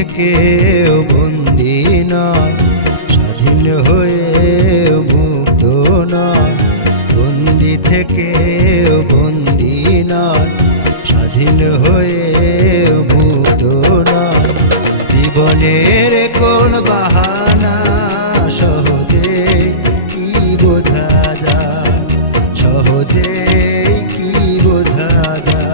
থেকেও বন্দী নয়, স্বাধীন হয়ে মুক্ত নয়। বন্দী থেকেও বন্দী নয়, স্বাধীন হয়ে মুক্ত নয়। জীবনের কোন বাহানা সহজে কি বোঝা যায়, সহজে কি বোঝা যায়।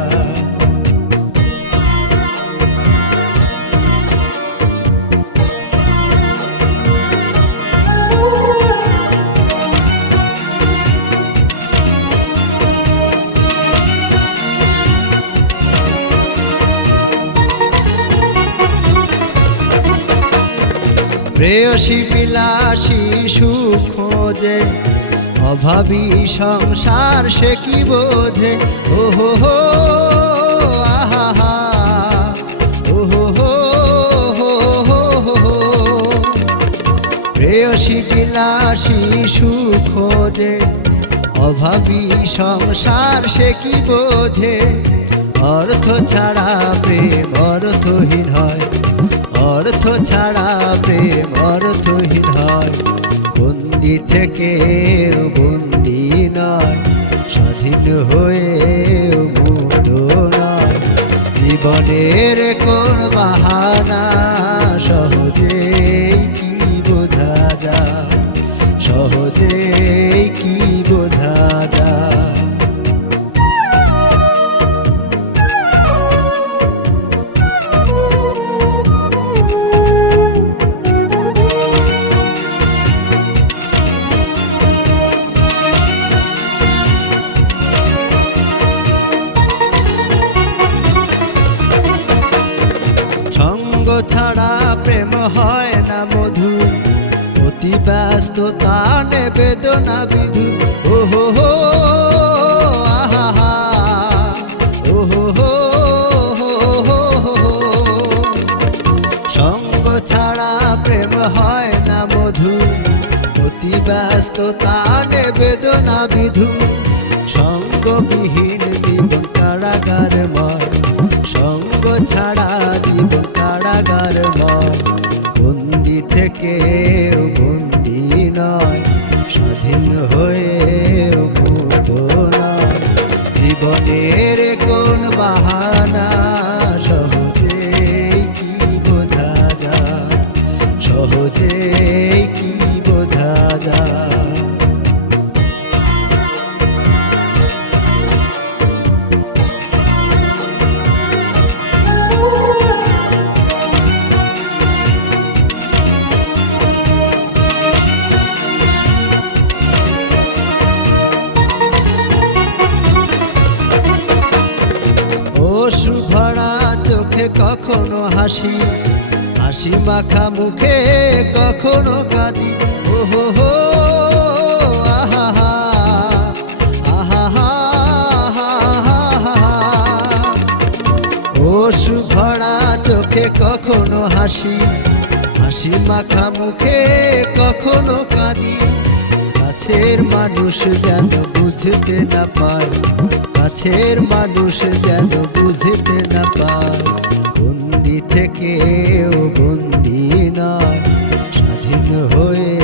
প্রেয়সী বিলাসী সুখ খোঁজে, অভাবী সংসার সে কি বোঝে। ও হো হো আহা হা, ও হো হো হো হো হো। প্রেয়সী বিলাসী সুখ খোঁজে, অভাবী সংসার সে কি বোঝে। অর্থ ছাড়া প্রেম অর্থহীন হয়, অর্থ ছাড়া প্রেম অর্থহীন হয়। বন্দী থেকে বন্দী নয়, স্বাধীন হয়ে মুক্ত নয়। জীবনের কোন বাহানা সহজেই কি বোঝা যায়, সহজেই কি বোঝা যায়। সঙ্গ ছাড়া প্রেম হয় না মধু, অতি ব্যস্ততা বেদনা বিধু। ও হো হো আহা হা, ও হো হো হো হো হো। সঙ্গ ছাড়া প্রেম হয় না মধু, অতি ব্যস্ততা বেদনা বিধু। সঙ্গবিহীন জীবন কারাগারময়, সঙ্গ ছাড়া জীবন কারাগারময়। বন্দী থেকে বন্দী নয়, স্বাধীন হয়ে মুক্ত নয়। জীবনের কোন বাহানা সহজেই কি বোঝা যায়, সহজেই কি বোঝা যায়। অশ্রুভরা চোখে কখনো হাসি, হাসি মাখা মুখে কখনো কাঁদি। ও হো হো আহা হা, আহা হা হা হা। অশ্রুভরা চোখে কখনো হাসি, হাসি মাখা মুখে কখনো কাঁদি। কাছের মানুষ যেন বুঝতে না পায়, কাছের মানুষ যেন বুঝতে না পায়। বন্দী থেকেও বন্দী নয়, স্বাধীন হয়ে